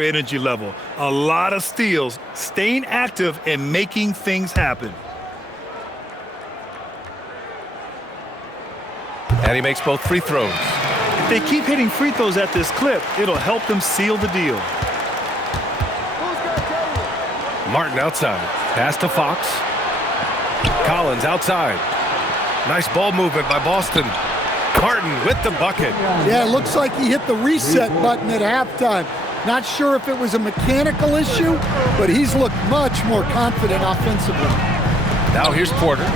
energy level. A lot of steals, staying active and making things happen. And he makes both free throws. If they keep hitting free throws at this clip, it'll help them seal the deal. Martin outside. Pass to Fox. Collins outside. Nice ball movement by Boston. Martin with the bucket. Yeah, it looks like he hit the reset button at halftime. Not sure if it was a mechanical issue, but he's looked much more confident offensively. Now here's Porter.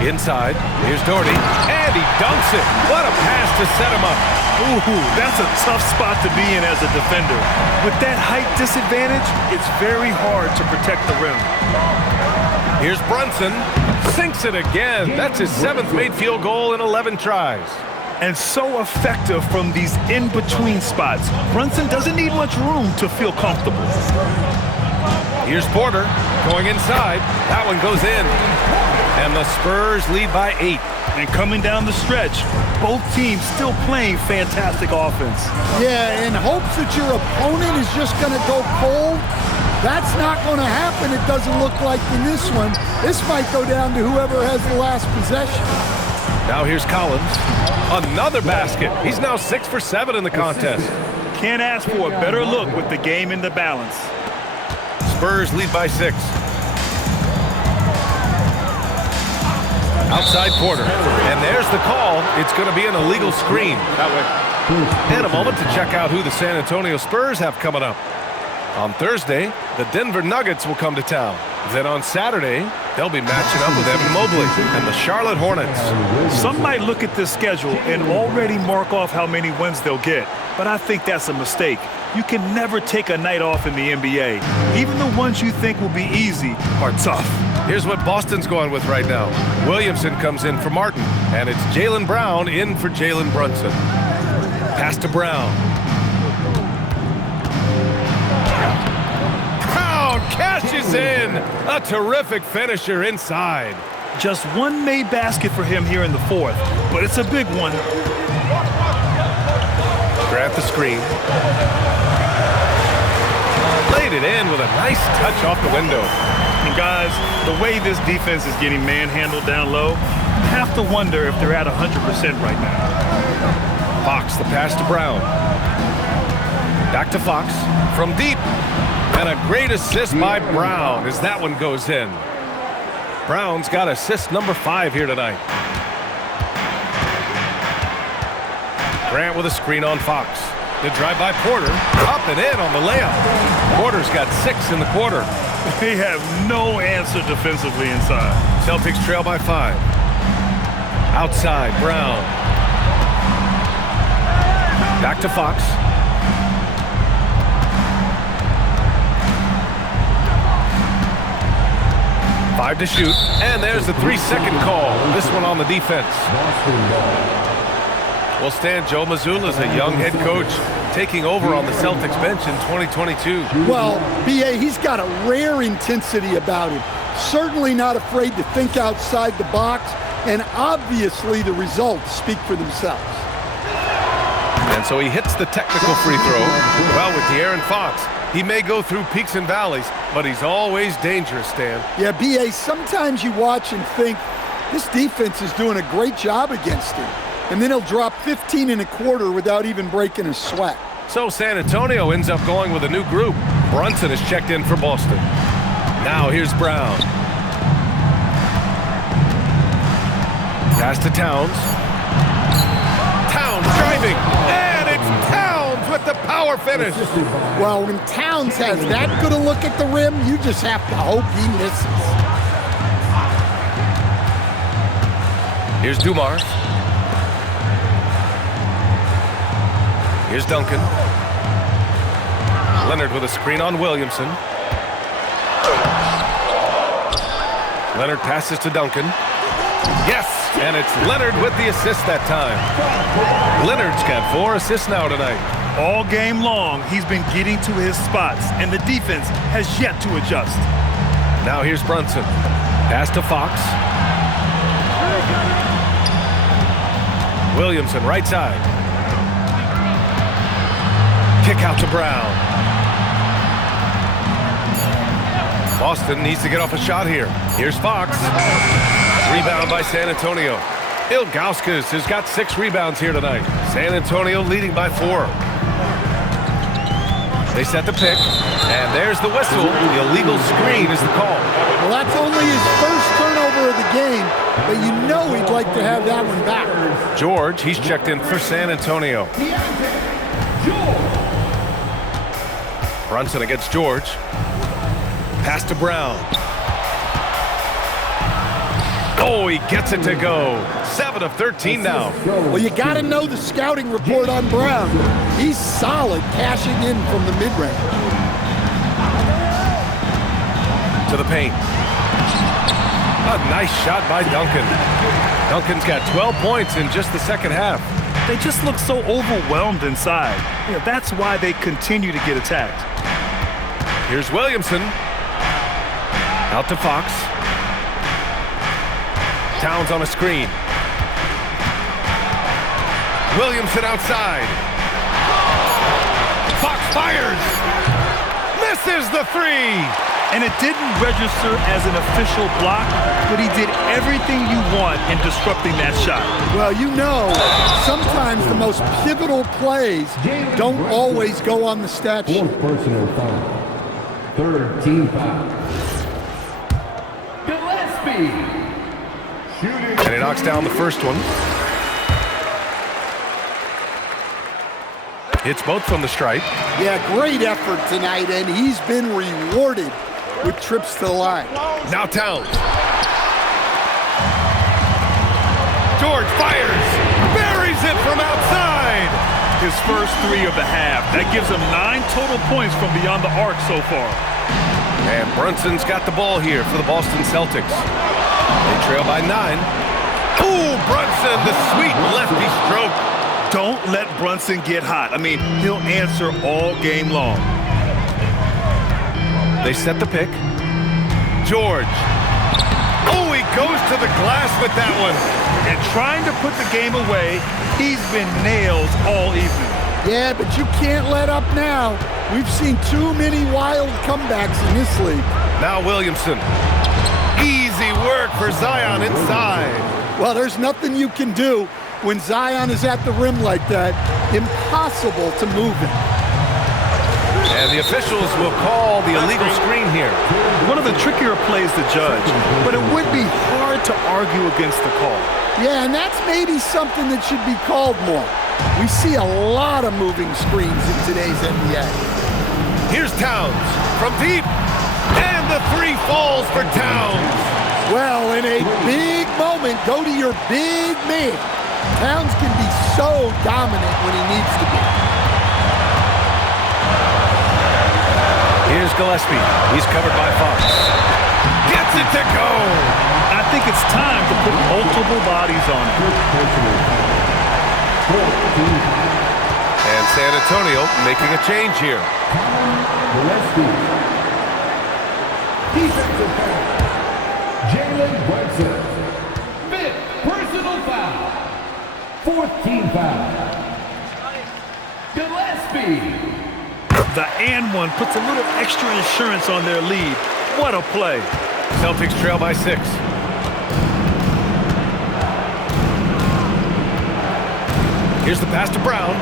Inside, here's Doherty, and he dunks it. What a pass to set him up. Ooh, that's a tough spot to be in as a defender. With that height disadvantage, it's very hard to protect the rim. Here's Brunson, sinks it again. That's his 7th made field goal in 11 tries. And so effective from these in-between spots. Brunson doesn't need much room to feel comfortable. Here's Porter going inside. That one goes in. And the Spurs lead by 8. And coming down the stretch, both teams still playing fantastic offense. Yeah, in hopes that your opponent is just going to go cold, that's not going to happen, it doesn't look like in this one. This might go down to whoever has the last possession. Now here's Collins. Another basket. He's now 6 for 7 in the contest. Can't ask for a better look with the game in the balance. Spurs lead by 6. Outside Porter. And there's the call. It's going to be an illegal screen. That way. And a moment to check out who the San Antonio Spurs have coming up. On Thursday, the Denver Nuggets will come to town. Then on Saturday, they'll be matching up with Evan Mobley and the Charlotte Hornets. Some might look at this schedule and already mark off how many wins they'll get, but I think that's a mistake. You can never take a night off in the NBA. Even the ones you think will be easy are tough. Here's what Boston's going with right now. Williamson comes in for Martin, and it's Jaylen Brown in for Jalen Brunson. Pass to Brown. Cashes in. A terrific finisher inside. Just one made basket for him here in the 4th, but it's a big one. Grant the screen. Laid it in with a nice touch off the window. And guys, the way this defense is getting manhandled down low, I have to wonder if they're at 100% right now. Fox, the pass to Brown. Back to Fox from deep. And a great assist by Brown as that one goes in. Brown's got assist number 5 here tonight. Grant with a screen on Fox. The drive by Porter. Up and in on the layup. Porter's got 6 in the quarter. They have no answer defensively inside. Celtics trail by 5. Outside, Brown. Back to Fox. Five to shoot, and there's the 3-second call. This one on the defense. Well, Stan, Joe Mazzulla is a young head coach taking over on the Celtics bench in 2022. Well, B.A., he's got a rare intensity about him. Certainly not afraid to think outside the box, and obviously the results speak for themselves. And so he hits the technical free throw. Well, with De'Aaron Fox, he may go through peaks and valleys, but he's always dangerous, Stan. Yeah, B.A., sometimes you watch and think, this defense is doing a great job against him. And then he'll drop 15 and a quarter without even breaking a sweat. So San Antonio ends up going with a new group. Brunson is checked in for Boston. Now here's Brown. Pass to Towns. Towns driving, and it's Towns with the power finish. Well, when Towns has that good a look at the rim, you just have to hope he misses. Here's Dumars. Here's Duncan. Leonard with a screen on Williamson. Leonard passes to Duncan. Yes, and it's Leonard with the assist that time. Leonard's got 4 assists now tonight. All game long, he's been getting to his spots, and the defense has yet to adjust. Now here's Brunson. Pass to Fox. Williamson, right side. Kick out to Brown. Boston needs to get off a shot here. Here's Fox. Rebound by San Antonio. Ilgauskas has got 6 rebounds here tonight. San Antonio leading by 4. They set the pick, and there's the whistle. The illegal screen is the call. Well, that's only his first turnover of the game, but you know he'd like to have that one back. George, he's checked in for San Antonio. Brunson against George. Pass to Brown. Oh, he gets it to go. 7 of 13 now. Well, you got to know the scouting report on Brown. He's solid cashing in from the mid-range. To the paint. A nice shot by Duncan. Duncan's got 12 points in just the second half. They just look so overwhelmed inside. That's why they continue to get attacked. Here's Williamson. Out to Fox. Towns on a screen. Williamson outside. Fox fires. Misses the 3. And it didn't register as an official block, but he did everything you want in disrupting that shot. Well, you know, sometimes the most pivotal plays don't always go on the stat sheet. Fourth personal foul. Third team foul. Gillespie. And he knocks down the first one. Hits both from the stripe. Yeah, great effort tonight, and he's been rewarded with trips to the line. Now Towns. George fires. Buries it from outside. His first 3 of the half. That gives him 9 total points from beyond the arc so far. And Brunson's got the ball here for the Boston Celtics. They trail by 9. Ooh, Brunson, the sweet lefty stroke. Don't let Brunson get hot. I mean, he'll answer all game long. They set the pick. George. Oh, he goes to the glass with that one. And trying to put the game away, he's been nails all evening. Yeah, but you can't let up now. We've seen too many wild comebacks in this league. Now Williamson. Easy work for Zion inside. Well, there's nothing you can do when Zion is at the rim like that. Impossible to move him. And the officials will call the illegal screen here. One of the trickier plays to judge, but it would be hard to argue against the call. Yeah, and that's maybe something that should be called more. We see a lot of moving screens in today's NBA. Here's Towns from deep. And the 3 falls for Towns. Well, in a big moment, go to your big man. Towns can be so dominant when he needs to be. Here's Gillespie. He's covered by Fox. Gets it to go. I think it's time to put multiple bodies on it. And San Antonio making a change here. Gillespie. Defensive foul. Jalen Brunson. 5th personal foul. 4th team foul. Gillespie. The and one puts a little extra insurance on their lead. What a play. Celtics trail by 6. Here's the pass to Brown.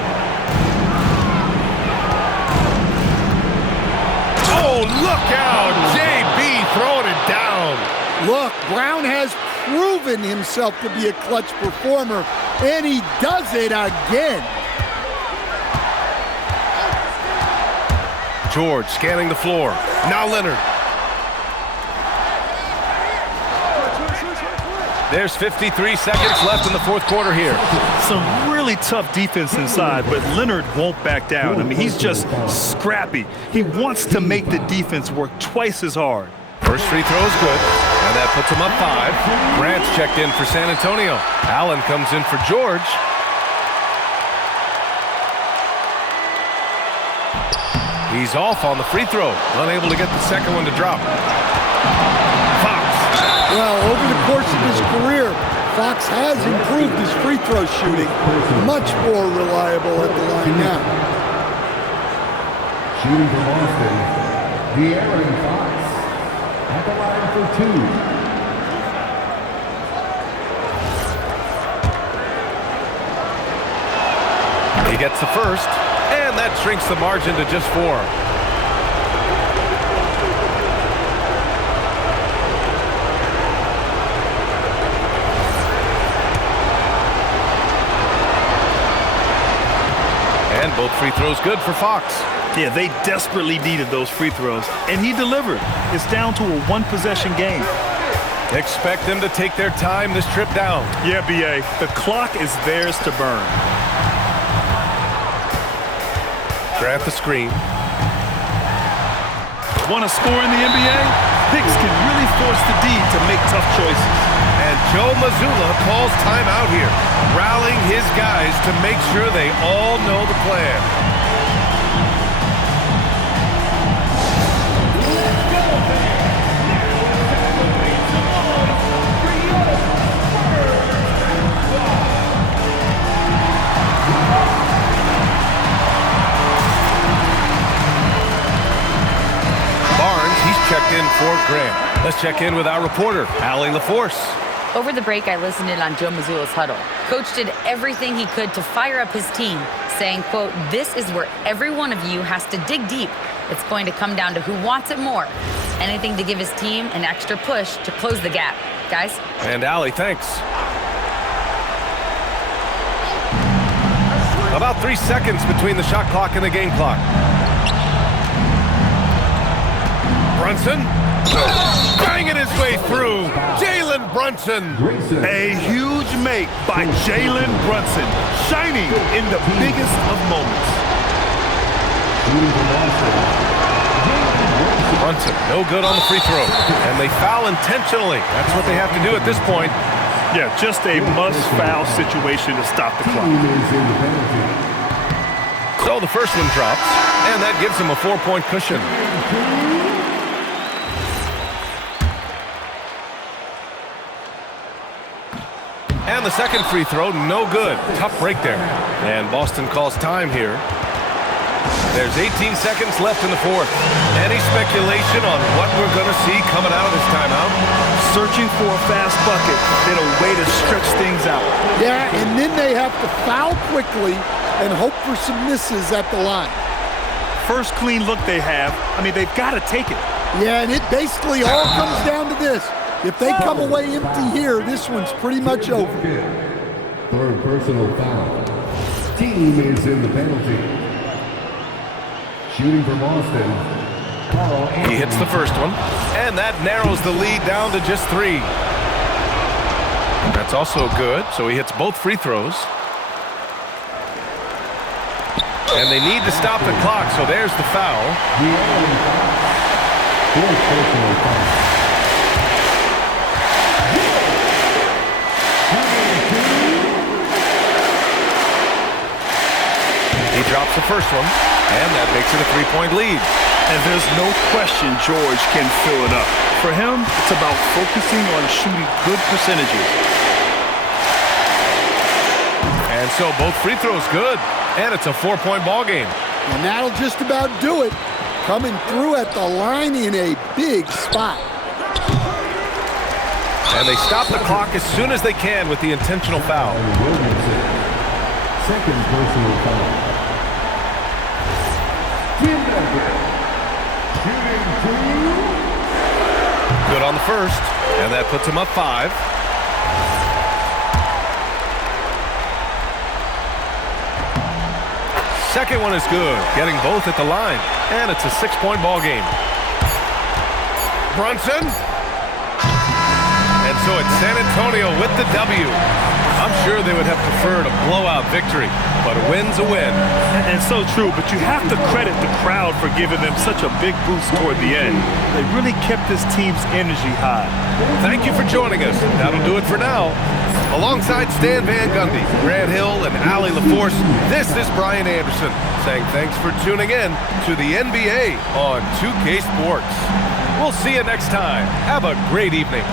Oh, look out! JB throwing it down. Look, Brown has proven himself to be a clutch performer, and he does it again. George scanning the floor. Now Leonard. There's 53 seconds left in the 4th quarter here. Some really tough defense inside, but Leonard won't back down. I mean, he's just scrappy. He wants to make the defense work twice as hard. First free throw is good, and that puts him up 5. Grant's checked in for San Antonio. Allen comes in for George. He's off on the free throw, unable to get the second one to drop. Fox. Well, over the course of his career, Fox has improved his free throw shooting. Much more reliable at the line now. Shooting from Boston, De'Aaron Fox. At the line for 2. He gets the first, and that shrinks the margin to just 4. And both free throws good for Fox. Yeah, they desperately needed those free throws, and he delivered. It's down to a one-possession game. Expect them to take their time this trip down. Yeah, B.A., the clock is theirs to burn. Grant the screen. Want to score in the NBA? Picks can really force the D to make tough choices. And Joe Mazzulla calls timeout here, rallying his guys to make sure they all know the plan. Checked in for Grant. Let's check in with our reporter, Allie LaForce. Over the break, I listened in on Joe Mazzulla's huddle. Coach did everything he could to fire up his team, saying, quote, "This is where every one of you has to dig deep. It's going to come down to who wants it more. Anything to give his team an extra push to close the gap." Guys? And Allie, thanks. About 3 seconds between the shot clock and the game clock. Brunson, banging his way through. Jalen Brunson. A huge make by Jalen Brunson, shining in the biggest of moments. Brunson, no good on the free throw. And they foul intentionally. That's what they have to do at this point. Yeah, just a must-foul situation to stop the clock. So the first one drops, and that gives him a 4-point cushion. And the second free throw, no good. Tough break there. And Boston calls time here. There's 18 seconds left in the fourth. Any speculation on what we're going to see coming out of this timeout? Searching for a fast bucket, then a way to stretch things out. Yeah, and then they have to foul quickly and hope for some misses at the line. First clean look they have, I mean, they've got to take it. Yeah, and it basically all comes down to this. If they come away empty here, this one's pretty much over. Third personal foul. Team is in the penalty. Shooting from Boston, Carl Anthony. He hits the first one, and that narrows the lead down to just 3. That's also good, so he hits both free throws. And they need to stop the clock, so there's the foul. Fourth personal foul. He drops the first one, and that makes it a 3-point lead. And there's no question George can fill it up. For him, it's about focusing on shooting good percentages. And so both free throws good, and it's a 4-point ball game. And that'll just about do it. Coming through at the line in a big spot. And they stop the clock as soon as they can with the intentional foul. Second personal foul. Good on the first, and that puts him up 5. Second one is good, getting both at the line, and it's a 6-point ball game. Brunson, and so it's San Antonio with the W. I'm sure they would have preferred a blowout victory, but a win's a win. And so true, but you have to credit the crowd for giving them such a big boost toward the end. They really kept this team's energy high. Thank you for joining us. That'll do it for now. Alongside Stan Van Gundy, Grant Hill, and Allie LaForce, this is Brian Anderson saying thanks for tuning in to the NBA on 2K Sports. We'll see you next time. Have a great evening.